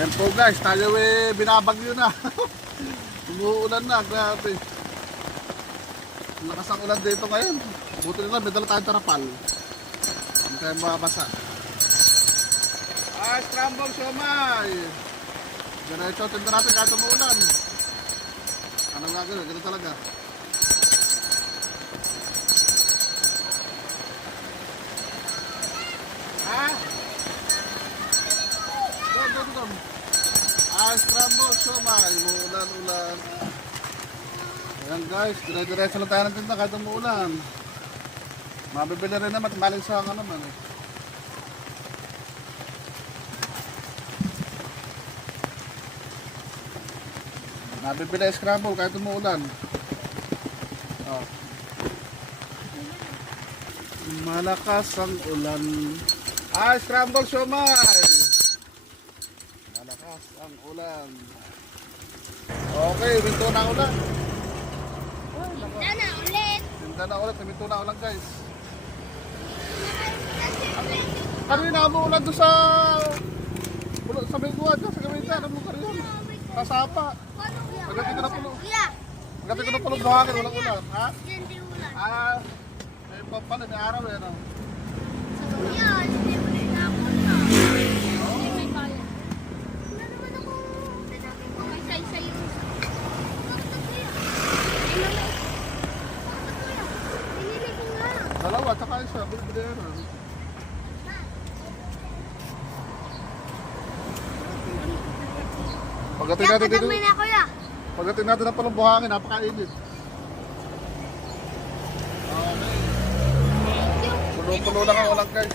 Yan po guys, tayo binabagyo na. Umuulan na, grabe. Lakas ang ulan dito ngayon. Buti nila, may dala tayong tarapal. Hindi tayo mabasa. Scramble siomay. Diretso, tinda natin kahit umuulan. Anong gagawin? Ganun talaga. Scramble siomay. Umuulan-ulan. Ayan guys, dire-diretso lang tayo ng tinda kahit umuulan. Mabibili rin naman, malinsangan naman eh. Nabibili scramble kahit umuulan. Oh. Malakas ang ulan. Scramble siomay. Malakas ang ulan. Okay, minto na ulan. Tinda na ulit. Tinda na ulit, minto na ulan guys. Kanina umuulan doon sa may guwa dyan, sa gawin dyan. Ano ka rin yun? Kasapa. Pagdating ko na pulo. Pagdating ko na pulo buhangin, walang ulan. Ha? Hindi ulan. May pala, may araw eh. No? Yan, hindi ulit na ako na. Hindi may kaya. Wala naman ako. May say-say yung isa. Bakit ang kuya? Bakit kuya? Pinili ko nga. Dalawa, tsaka isa. Bili-bili yan. Pagdating natin dito. Kadamay na kuya. Pagdating natin ng palang buhangin, napakainit. Okay. Pulo-pulo lang ang ulan guys.